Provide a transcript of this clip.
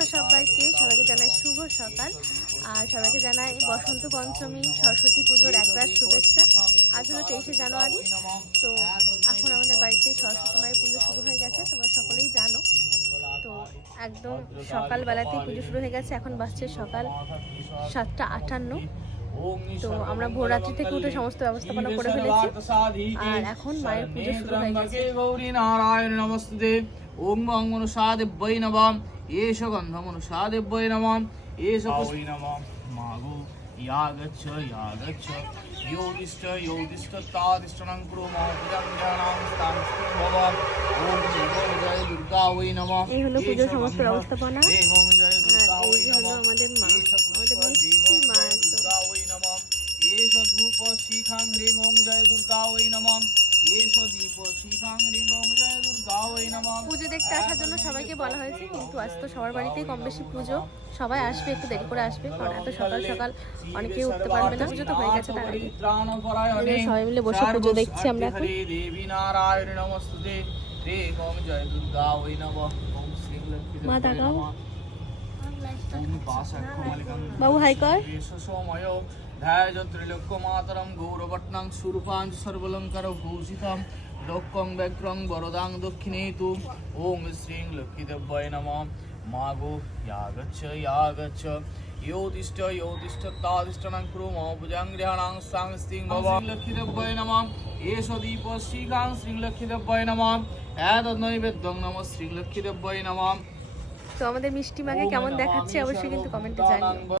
নমস্কার সবাইকে জানাই শুভ সকাল। আর সবাইকে জানাই বসন্ত পঞ্চমী সরস্বতী পুজোর একবার শুভেচ্ছা। আজ হলো 23শে জানুয়ারি। তো এখন আমাদের বাড়িতে সরস্বতী মায়ের পুজো শুরু হয়ে গেছে, তোমরা সকলেই জানো। তো একদম সকালবেলাতেই পুজো শুরু হয়ে গেছে। এখন বাজছে সকাল 7:58। তো আমরা ভোররাত্রি থেকে উঠে সমস্ত ব্যবস্থাপনা করে ফেলেছি, আর এখন মায়ের পুজো শুরু হয়ে গেছে। গৌরী নারায়ণ নমস্তুতে। ওং মং মনুষাদেব্যৈ নমঃ। এষ গন্ধ মনুষাদেব্যৈ নমঃ। এষ পুষ্পৈ নমঃ। মাগো ইয়াগচ্ছ ইয়াগচ্ছ ইয়োদিষ্ট তাদিষ্টং কুরু মহাপুজং জ্ঞানাং স্থানস্তুং ভব। ওং জয় দুর্গা ওই নমঃ। এই হলো পুজোর সমস্ত ব্যবস্থাপনা। ওং জয় দুর্গা আর ওই এই হলো নমঃ। আমাদের মা, আমাদের মিষ্টি মা একদম। দুর্গা ওই নমঃ। এষ ধূপ শিখাং হ্রিং ওং জয় দুর্গা ওই নমঃ। এষ দীপ শিখাং হ্রিং ওং জয় দুর্গা ওই নমঃ। পুজো দেখতে আসার জন্য সবাইকে বলা হয়েছে, কিন্তু আজ তো সবার বাড়িতেই কম বেশি পুজো। সবাই আসবে, একটু দেরি করে আসবে, কারণ এত সকাল সকাল অনেকেই উঠতে পারবে না। পুজো তো হয়ে গেছে, তার আগে সবাই মিলে বসে পুজো দেখছি আমরা এখন। দেবী নারায়ণ নমস্তুতে। রে ওং জয় দুর্গা ওই নমঃ। ওং শ্রী লক্ষ্মী মা দেবী তাকাও। নমঃ। ওং বাসাক্ষমালিকাং বাবু হাই কর। সময় ধ্যায়ত্রিলোক্য মাতরম গৌরবট্টং সুরূপাঞ্চ সর্বলঙ্কার ভূষিতম লোক্যং ব্যগ্রং বরদাং দক্ষিণেতু। ওং শ্রীং লক্ষ্মীদেব্যৈ নমঃ। মাগো ইয়াগচ্ছ ইয়োদিষ্ট তাদিষ্টং কুরু মহাপুজং গ্রহাণাং স্থাং স্তিং ভব। লক্ষ্মীদেব্যৈ নমঃ। এষ দীপ শিখাং শ্রী লক্ষ্মীদেব্যৈ নমঃ। এতদ্নৈবেদ্যং নমঃ শ্রী লক্ষ্মীদেব্যৈ নমঃ। তো আমাদের মিষ্টি মাকে কেমন দেখাচ্ছে অবশ্যই কিন্তু কমেন্টে জানিও।